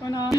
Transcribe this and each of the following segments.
Mana.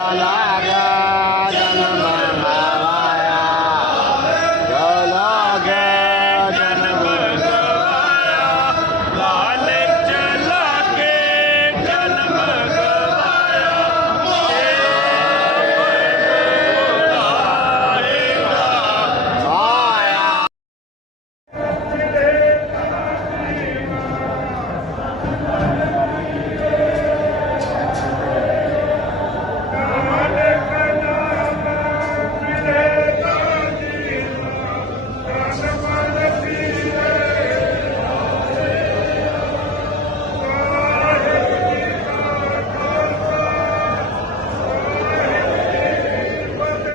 Olá.